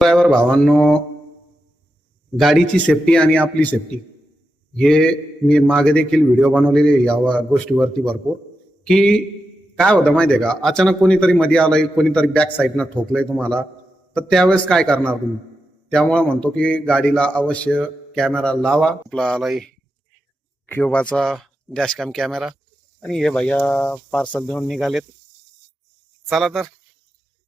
Driver भावांनो, गाडीची safety आणि आपली सेफ्टी हे मी मागे देखील व्हिडिओ बनवलेले या गोष्टीवरती भरपूर. की काय होतं माहितीये का, अचानक कोणीतरी मध्ये आलंय, कोणीतरी बॅक साईडनं ठोकलंय तुम्हाला, तर त्यावेळेस काय करणार तुम्ही? त्यामुळे म्हणतो की गाडीला अवश्य कॅमेरा लावा. आपला आलाय क्युबाचा डॅशकॅम कॅमेरा आणि हे भैया पार्सल देऊन निघालेत. चला तर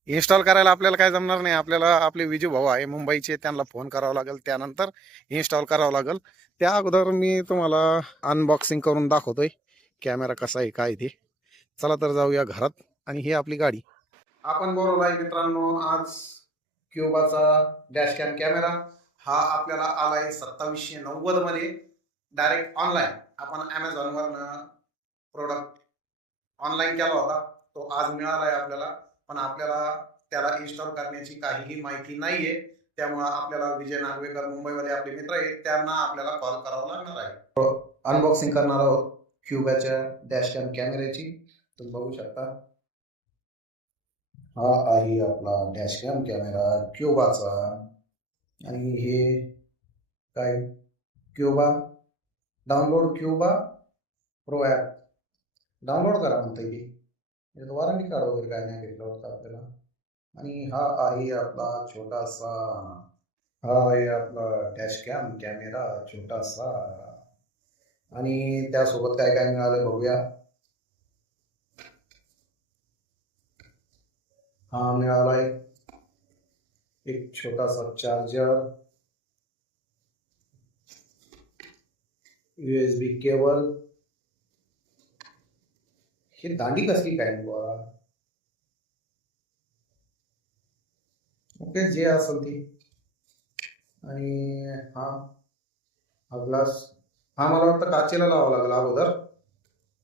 इन्स्टॉल करायला आपल्याला काय जमणार नाही. आपल्याला आपले विजू भाऊ आहे मुंबईचे, त्यांना फोन करावा लागेल, त्यानंतर इन्स्टॉल करावं लागेल. त्या अगोदर मी तुम्हाला अनबॉक्सिंग करून दाखवतोय कॅमेरा कसा आहे काय ते. चला तर जाऊया घरात. आणि ही आपली गाडी आपण बोलवलाय मित्रांनो आज क्युबाचा डॅशकॅम कॅमेरा. हा आपल्याला आलाय 2790 मध्ये डायरेक्ट ऑनलाईन. आपण ॲमेझॉनवरनं प्रोडक्ट ऑनलाईन केला होता, तो आज मिळालाय आपल्याला. पण आपल्याला त्याला इन्स्टॉल करण्याची काहीही माहिती नाहीये, त्यामुळे आपल्याला विजय नागवेकर मुंबईमध्ये आपले मित्र आहेत, त्यांना आपल्याला कॉल करावा लागणार आहे. अनबॉक्सिंग करणार आहोत क्युबाच्या डॅशकॅम कॅमेऱ्याची. तुम्ही बघू शकता, हा आहे आपला डॅशकॅम कॅमेरा क्युबाचा. आणि हे काय, Cuba download, Cuba pro app download करा म्हणतं की वॉरंटी कार्ड वगैरे काय नाही घेतलं होतं आपल्याला. आणि हा आहे आपला छोटासा, हा आहे आपला डॅशकॅम कॅमेरा छोटासा. आणि त्यासोबत काय काय मिळालं बघूया. हा मिळाला एक छोटासा चार्जर, USB केबल. ही दांडी कसली काय बुवा, ओके जे असेल ती. आणि हा हा ग्लास, हा मला वाटतं काचेला लावावा लागला अगोदर.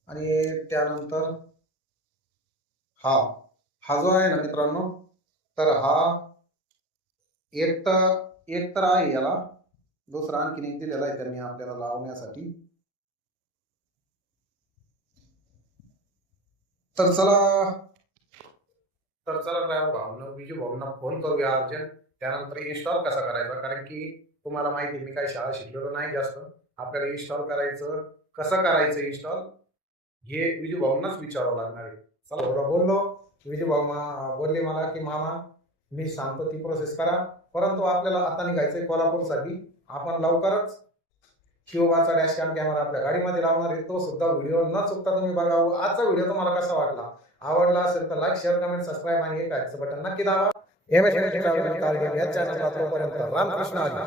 आणि त्यानंतर हा हा जो आहे ना मित्रांनो, तर हा एक तर आहे याला, दुसरा आणखीन एक दिलेला आहे त्यांनी आपल्याला लावण्यासाठी. तर चला ड्रायव्हर भाऊंना, विजू भाऊंना फोन करूया अर्जंट. त्यानंतर इन्स्टॉल कसा करायचा, कारण की तुम्हाला माहिती आहे मी काही शाळा शिकलेलो नाही जास्त. आपल्याला इन्स्टॉल करायचं, कसं करायचं इन्स्टॉल हे विजू भाऊंनाच विचारावं लागणार आहे. चला बरोबर बोललो. विजू भाऊ बोलले मला की मामा मी सांगतो ती प्रोसेस करा, परंतु आपल्याला आता निघायचंय कोल्हापूरसाठी. आपण लवकरच क्युबाचा डॅशकॅम कॅमेरा आपल्या गाडीमध्ये लावणार आहे, तो सुद्धा व्हिडिओ न चुकता तुम्ही बघावं. आजचा व्हिडिओ तुम्हाला कसा वाटला, आवडला असेल तर लाईक, शेअर, कमेंट, सबस्क्राईब आणि एक बटन नक्की दाबा. एम एस या चॅनलला तोपर्यंत रामकृष्ण हरी.